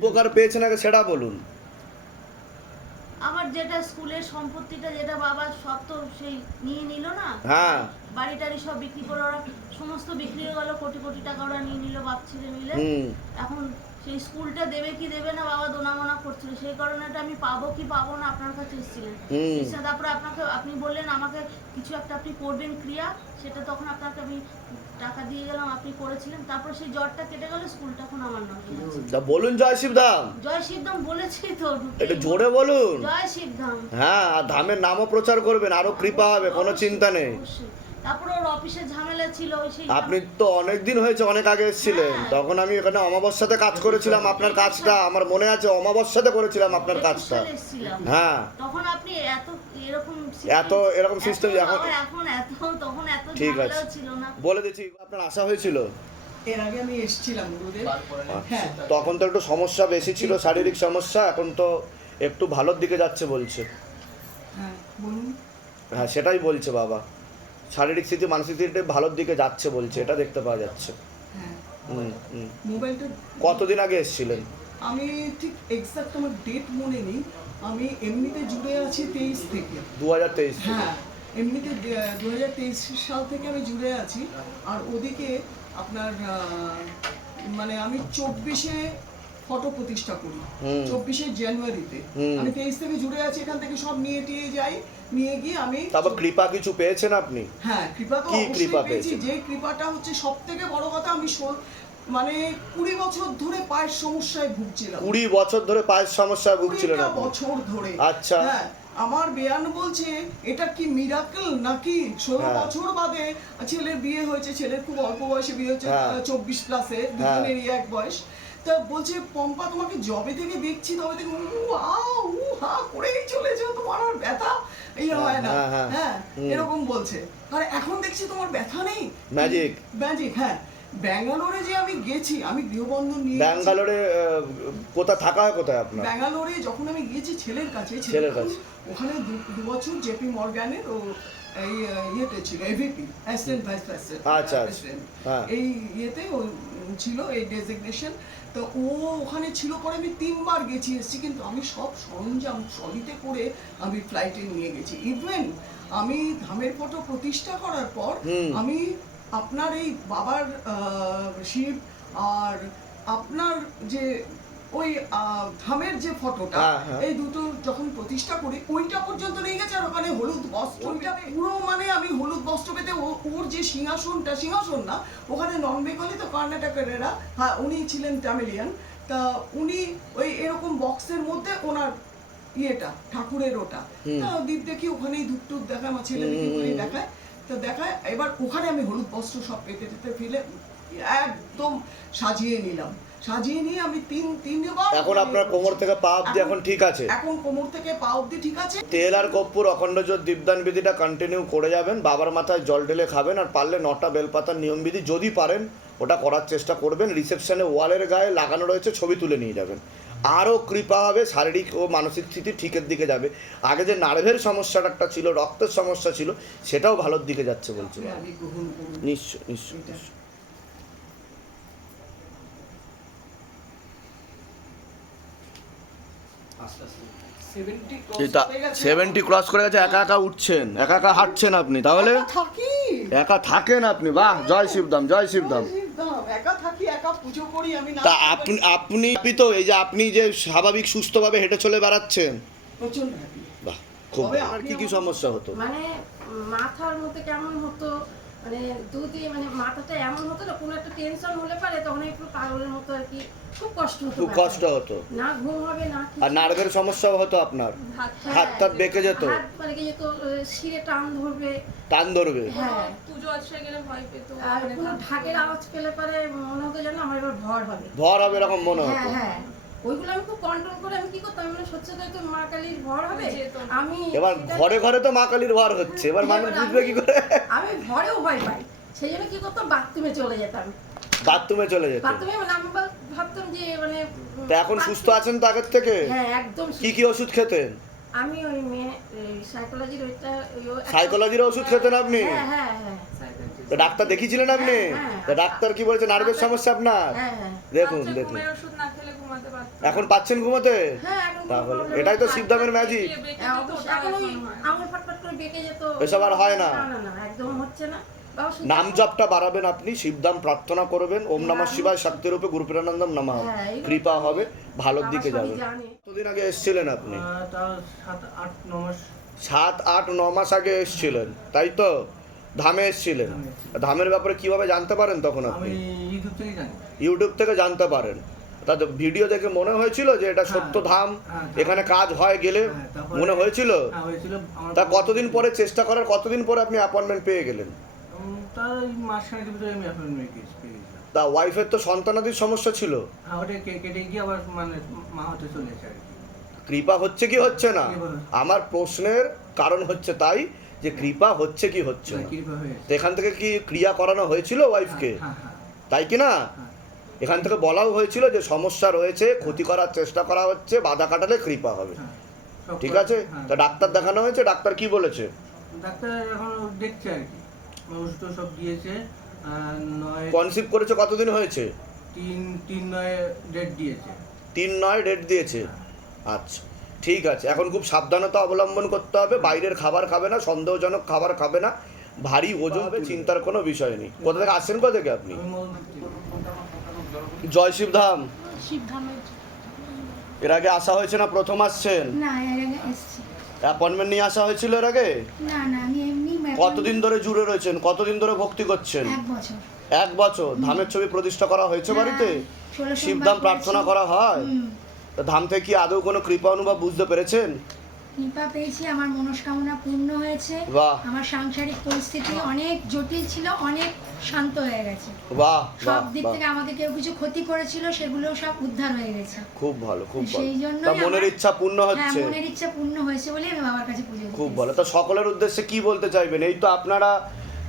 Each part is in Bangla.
উপকার পেয়েছেন আগে সেটা বলুন। আমার যেটা স্কুলের সম্পত্তিটা যেটা বাবা সব তো সেই নিয়ে নিল না? হ্যাঁ। বাড়ি টাড়ি সব বিক্রি করে ওরা সমস্ত বিক্রি হয়ে গেল কোটি কোটি টাকা ওরা নিয়ে নিল বাপ ছেলে মিলে এখন সেই স্কুলটা দেবে কি দেবে না বাবা দোনামোনা করছিল। সেই কারণে আমি পাবো কি পাবো না আপনার কাছে এসেছিলেন। তারপরে আপনাকে আপনি বললেন আমাকে কিছু একটা আপনি করবেন ক্রিয়া সেটা তখন আপনাকে আমি টাকা দিয়ে গেলাম আপনি করেছিলেন। তারপর সেই জ্বরটা কেটে গেল স্কুলটা এখন আমার নাম বলুন জয় শিবধাম। জয় সিদ্ধাম বলেছি তো একটু জোরে বলুন। জয় সিদ্ধাম হ্যাঁ ধামের নামও প্রচার করবেন আরও কৃপা হবে কোনো চিন্তা নেই। তারপরে ওর অফিসে ঝামেলা ছিল ওই সেই আপনি তো অনেক দিন হয়েছে অনেক আগে এসেছিলেন। হ্যাঁ। তখন আমি এখানে অমাবস্যাতে কাজ করেছিলাম আপনার কাজটা। আমার মনে আছে অমাবস্যাতে করেছিলাম আপনার কাজটা। এসেছিলাম। হ্যাঁ। তখন আপনি এত এরকম এত এরকম এত এখন- এখন এত তখন এত ঠিক আছে। ছিল না। বলে দিচ্ছি আপনার আশা হয়েছিল? এর আগে আমি এসেছিলাম গুরুদেব হ্যাঁ। তখন তো একটু সমস্যা বেশি ছিল শারীরিক সমস্যা। এখন তো একটু ভালোর দিকে যাচ্ছে বলছে। হ্যাঁ বলুন। হ্যাঁ সেটাই বলছে বাবা। শারীরিক স্থিতি মানসিক স্থিতি ভালোর দিকে যাচ্ছে বলছে এটা দেখতে পাওয়া যাচ্ছে। হ্যাঁ। মোবাইলটা কতদিন আগে এসেছিলেন? আমি ঠিক এক্সাক্ট আমার ডেট মনে নেই। আমি এমনিতে জুড়ে আছি তেইশ থেকে। দু হাজার তেইশ হ্যাঁ এমনিতে দু হাজার তেইশ সাল থেকে আমি জুড়ে আছি। আর ওদিকে আপনার আহ, মানে আমি চব্বিশে ফটো প্রতিষ্ঠা করি। চব্বিশে জানুয়ারিতে। আমি তেইশ থেকে জুড়ে আছি এখান থেকে সব নিয়ে টিয়ে যাই। নিয়ে গিয়ে আমি তারপর কৃপা কিছু পেয়েছেন আপনি? হ্যাঁ কৃপা তো অবশ্যই কৃপা পেয়েছি। যে কৃপাটা হচ্ছে সব থেকে বড় কথা আমি মানে কুড়ি বছর ধরে পায়ের সমস্যায় ভুগছিলাম। কুড়ি বছর ধরে পায়ের সমস্যা ভুগছিলেন বছর ধরে। আচ্ছা। হ্যাঁ আমার বেয়ান বলছে এটা কি মিরাকেল নাকি? ষোলো হ্যাঁ। বছর বাদে ছেলের বিয়ে হয়েছে ছেলের খুব অল্প বয়সে বিয়ে হয়েছে হ্যাঁ। চব্বিশ প্লাসে দুজনেরই এক বয়স। তা বলছে পম্পা তোমাকে জবে থেকে দেখছি তবে থেকে উ আ উ হা করেই চলেছে তোমার আর ব্যথা ইয়ে হ্যাঁ, হয় না হ্যাঁ, হ্যাঁ। হ্যাঁ। এরকম বলছে আর এখন দেখছি তোমার ব্যথা নেই Magic। ম্যাজিক হ্যাঁ ব্যাঙ্গালোরে যে আমি গেছি আমি গৃহবন্ধন নিয়ে ব্যাঙ্গালোরে আহ, কোথা থাকা হয় কোথায় আপনার ব্যাঙ্গালোরে যখন আমি গিয়েছি ছেলের কাছে ছেলের কাছে। ওখানে দু- বছর জেপি মর্গানের ও এই ইয়েতে ছিল এভিপি অ্যাসিস্ট্যান্ট ভাইস প্রেসিডেন্ট আচ্ছা, আচ্ছা। এই ইয়েতে ও ছিল এই ডেজিগনেশন তো ও ওখানে ছিল পরে আমি তিনবার গেছি এসেছি কিন্তু আমি সব সরঞ্জাম ট্রলিতে করে আমি ফ্লাইটে নিয়ে গেছি। ইভেন আমি ধামের ফটো প্রতিষ্ঠা করার পর আমি আপনার এই বাবার শিব আর আপনার যে ওই ধামের যে ফটোটা হ্যাঁ, হ্যাঁ। এই দুটো যখন প্রতিষ্ঠা করি ওইটা পর্যন্ত নিয়ে গেছে। আর ওখানে হলুদ বস্ত্র পুরো মানে আমি হলুদ বস্ত্র পেতে ওর যে সিংহাসনটা সিংহাসন না ওখানে নন বেঙ্গলি তো কর্ণাটকেরা হ্যাঁ উনি ছিলেন তামিলিয়ান। তা উনি ওই এরকম বক্সের মধ্যে ওনার ইয়েটা ঠাকুরের ওটা। দীপ দেখি ওখানেই ধূপ টুপ দেখায় আমার ছেলে দেখি ওখানেই দেখায়। তো দেখায় এবার ওখানে আমি হলুদ বস্ত্র সব পেতে টেতে ফেলে একদম সাজিয়ে নিলাম। সাজিয়ে নিয়ে আমি তিন তিনবার এখন আপনার কোমর থেকে পা অব্দি এখন ঠিক আছে? এখন কোমর থেকে পা ঠিক আছে। তেল আর কর্পূর অখণ্ড জোর দীপদান বিধিটা কন্টিনিউ করে যাবেন বাবার মাথায় জল ঢেলে খাবেন আর পারলে নটা বেলপাতার নিয়মবিধি যদি পারেন ওটা করার চেষ্টা করবেন রিসেপশনে ওয়ালের গায়ে লাগানো রয়েছে ছবি তুলে নিয়ে যাবেন। আরও কৃপা হবে শারীরিক ও মানসিক স্থিতি ঠিকের দিকে যাবে। আগে যে নার্ভের সমস্যাটা একটা ছিল রক্তের সমস্যা ছিল সেটাও ভালোর দিকে যাচ্ছে বলছে বাবা। আমি গ্রহণ করুন নিশ্চয় নিশ্চয় নিশ্চয়। সেভেন্টি সেভেন্টি ক্রস করে গেছে একা একা উঠছেন একা একা হাঁটছেন আপনি তাহলে? একা থাকেন আপনি বাহ জয় শিবধাম জয় শিবধাম। একদম, একা থাকি একা পুজো করি আমি না তা আপনি আপনি আপনি তো এই যে আপনি যে স্বাভাবিক সুস্থভাবে হেঁটে চলে বেড়াচ্ছেন। বাহ খুব আপনার কি কি সমস্যা হতো? মানে মাথার মধ্যে কেমন হতো? মানে দুধে মানে মাথাটা এমন হতো না কোনো একটা টেনশন হলে পারে তখন একটু পাগলের মতো আর কি খুব কষ্ট হতো খুব কষ্ট হতো। না ঘুম হবে না। আর নার্ভের সমস্যাও হতো আপনার। হ্যাঁ, হাত টাত বেঁকে যেত। হাত মানে কি যেত শিরে টান ধরবে। টান ধরবে। হ্যাঁ। পুজো আশ্রয় গেলে ভয় পেত আর কোনো ঢাকের আওয়াজ পেলে পারে মনে হতো যেন আমার এবার ভর হবে। ভর হবে এরকম মনে হ্যাঁ হতো হ্যাঁ। ওইগুলো আমি খুব কন্ট্রোল করে আমি কি করতাম? সত্যি তো মা কালীর ভর হবে? আমি এবার ঘরে ঘরে তো মা কালীর ভর হচ্ছে। এবার মানুষ বুঝবে কি করে? আমি ঘরেও ভয় পাই। সেই জন্য কি করতাম? বাথরুমে চলে যেতাম। বাথরুমে চলে যেত। বাথরুমে মানে আমি ভাবতাম যে মানে তা এখন সুস্থ আছেন তো আগের থেকে? হ্যাঁ একদম কি কি ওষুধ খেতেন? আমি ওই মেয়ে সাইকোলজির ওইটা সাইকোলজির ওষুধ খেতেন আপনি? হ্যাঁ হ্যাঁ হ্যাঁ তো ডাক্তার দেখিয়েছিলেন আপনি? হ্যাঁ, হ্যাঁ। তো ডাক্তার কি বলেছে? নার্ভের সমস্যা আপনার? হ্যাঁ হ্যাঁ। দেখুন দেখুন। ওষুধ না এখন পাচ্ছেন ঘুমোতে? হ্যাঁ তাহলে এটাই তো। শিবদামের ম্যাজিক এসব আর হয় না। না না না একদম হচ্ছে না। বাবা শুধু- নাম জপটা বাড়াবেন আপনি শিবদাম প্রার্থনা করবেন ওম নমঃ। শিবায় শক্তির রূপে গুরুপ্রানন্দম নামা। হ্যাঁ, কৃপা হবে ভালোর দিকে যাবেন। কতদিন আগে এসেছিলেন আপনি? সাত আট ন মাস। আগে এসেছিলেন তাই তো? ধামে এসেছিলেন। ধামের ব্যাপারে কীভাবে জানতে পারেন তখন আপনি? ইউটিউব থেকে জানি। ইউটিউব থেকে জানতে পারেন। তাতে ভিডিও দেখে মনে হয়েছিল যে এটা সত্য ধাম হ্যাঁ, এখানে কাজ হয় গেলে হ্যাঁ, মনে হয়েছিল? হ্যাঁ তা কতদিন পরে চেষ্টা করার কতদিন পরে আপনি অ্যাপয়েন্টমেন্ট পেয়ে গেলেন? তা ওয়াইফের তো সন্তানাদির সমস্যা ছিল? হ্যাঁ মানে কৃপা হচ্ছে কি হচ্ছে না? আমার প্রশ্নের কারণ হচ্ছে তাই যে কৃপা হচ্ছে কি হচ্ছে না, এখান থেকে কি ক্রিয়া করানো হয়েছিল ওয়াইফকে হ্যাঁ হ্যাঁ। তাই কি না? হ্যাঁ। এখান থেকে বলাও হয়েছিল যে সমস্যা রয়েছে ক্ষতি করার চেষ্টা করা হচ্ছে বাধা কাটালে কৃপা হবে। হ্যাঁ ঠিক আছে? হ্যাঁ। তা ডাক্তার দেখানো হয়েছে ডাক্তার কি বলেছে? ডাক্তার এখন দেখছে আর কি। ওষুধ সব দিয়েছে কনসিভ করেছে কতদিন হয়েছে? তিন তিন নয় ডেট দিয়েছে। তিন নয় ডেট দিয়েছে? আচ্ছা ঠিক আছে। এখন খুব সাবধানতা অবলম্বন করতে হবে বাইরের খাবার খাবে না সন্দেহজনক খাবার খাবে না ভারী ওজন হবে চিন্তার কোনো বিষয় নেই। কোথা থেকে আসছেন কোথা থেকে আপনি? জয় শিবধাম। এর আগে আসা হয়েছে না? প্রথম আসছেন? অ্যাপয়েন্টমেন্ট নিয়ে আসা হয়েছিল এর আগে? কতদিন ধরে জুড়ে রয়েছেন? কতদিন ধরে ভক্তি করছেন? এক বছর। ধামের ছবি প্রতিষ্ঠা করা হয়েছে বাড়িতে? শিবধাম প্রার্থনা করা হয়? তা ধাম থেকে কি আদৌ কোনো কৃপা অনুভব বুঝতে পেরেছেন? কৃপা পেয়েছি আমার মনস্কামনা পূর্ণ হয়েছে। আমার সাংসারিক পরিস্থিতি অনেক জটিল ছিল অনেক শান্ত হয়ে গেছে। বাহ সব দিক থেকে আমাকে কেউ কিছু ক্ষতি করেছিল সেগুলো সব উদ্ধার হয়ে গেছে। খুব ভালো খুব ভালো। সেই জন্যই তা মনের ইচ্ছা পূর্ণ হ্যাঁ হচ্ছে? মনের ইচ্ছা পূর্ণ হয়েছে বলে আমি বাবার কাছে পুজো খুব ভালো। তা সকলের উদ্দেশ্যে কি বলতে চাইবেন? এই তো আপনারা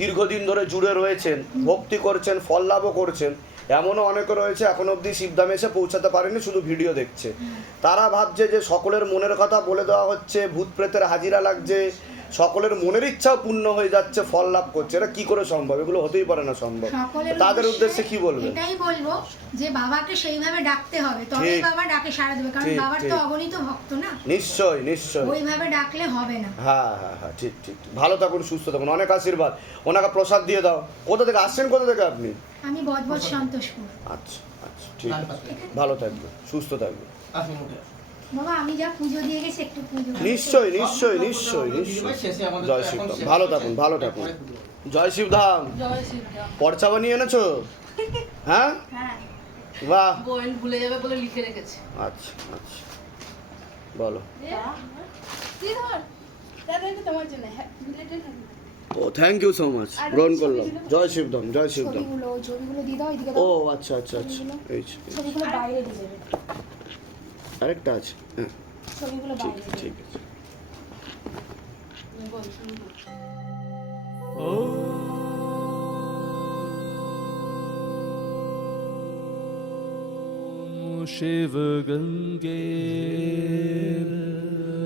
দীর্ঘদিন ধরে জুড়ে রয়েছেন ভক্তি করছেন ফল লাভও করছেন। এমনও অনেকে রয়েছে এখন অবধি শিবধামে এসে পৌঁছাতে পারেনি, শুধু ভিডিও দেখছে। তারা ভাবছে যে সকলের মনের কথা বলে দেওয়া হচ্ছে, ভূত প্রেতের হাজিরা লাগছে সকলের মনের ইচ্ছাও পূর্ণ হয়ে যাচ্ছে ফল লাভ করছে। এটা কি করে সম্ভব? এগুলো হতেই পারে না সম্ভব। তাদের উদ্দেশ্যে কি বলবেন? এটাই বলব যে বাবাকে সেইভাবে ডাকতে হবে। তবে বাবা ডাকে সারা দেবে কারণ বাবার তো অগণিত ভক্ত না। নিশ্চয় নিশ্চয় ওইভাবে ডাকলে হবে না। হ্যাঁ হ্যাঁ হ্যাঁ ঠিক ঠিক ঠিক। ভালো থাকুন সুস্থ থাকুন। অনেক আশীর্বাদ। ওনাকে প্রসাদ দিয়ে দাও। কোথা থেকে? আসছেন কোথা থেকে আপনি? আমি বজবজ সন্তোষপুর। আচ্ছা আচ্ছা ঠিক। আছে ভালো থাকবে সুস্থ থাকবে বাবা আমি যা পুজো দিয়ে গেছি একটু পুজো। নিশ্চয়ই নিশ্চয়ই নিশ্চয়ই নিশ্চয়ই। জয় শিবধাম। ভালো থাকুন ভালো থাকুন। জয় শিবধাম। পর্চা বানিয়ে এনেছো? হ্যাঁ? হ্যাঁ। বাহ। বইন ভুলে যাবে বলে লিখে রেখেছে। আচ্ছা আচ্ছা। বলো। তোমার জন্য। হ্যাঁ ও থ্যাংক ইউ সো মাচ গ্রহণ করলাম। জয় শিবধাম জয় এদিকে ও আচ্ছা আচ্ছা আচ্ছা। এই ছবিগুলো বাইরে দিয়ে দেবে আরেকটা আছে হ্যাঁ ঠিক ঠিক আছে Shiva Gange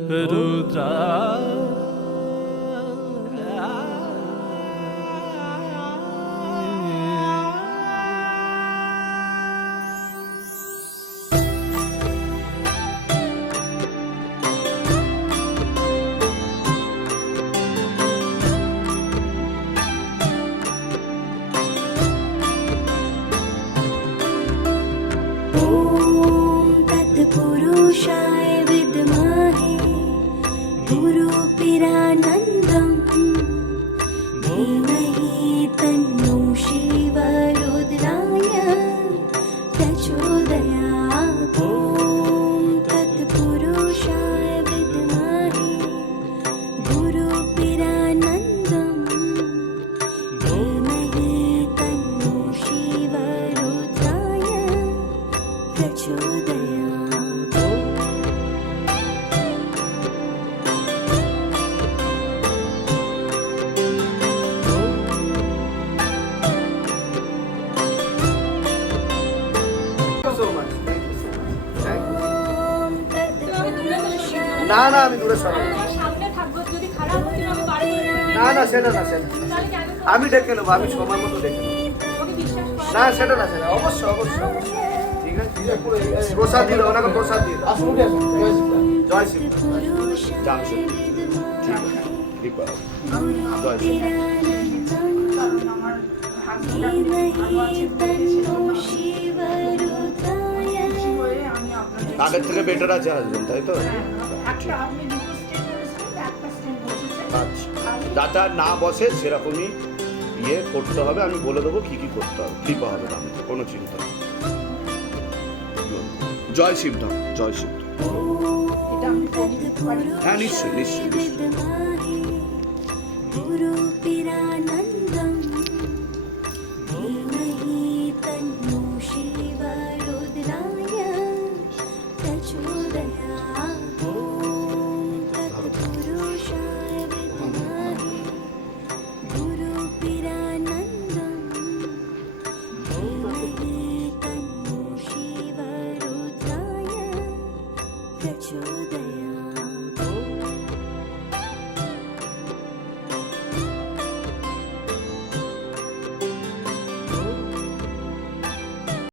Pedudra না না, আমি দূরে সরাই না না, সেটা না, সেটা আমি ডেকে নেব, আমি সময় মতো ডেকে নেব। না, সেটা না, সেটা অবশ্যই অবশ্যই অবশ্যই। প্রসাদ দিয়ে দাও ওনাকে প্রসাদ দিয়ে দাও। জয় শ্রী আগের থেকে বেটার আছে হাজবেন্ড তাই তো? আচ্ছা। যাতে না বসে সেরকমই ইয়ে করতে হবে আমি বলে দেবো কী কী করতে হবে। কৃপা হবে না কোনো চিন্তা নেই। জয় শিবধাম জয় শিবধাম এটা আমি পবিত্র পারি হ্যাঁ নিশ্চয়ই নিশ্চয়ই নিশ্চয়ই।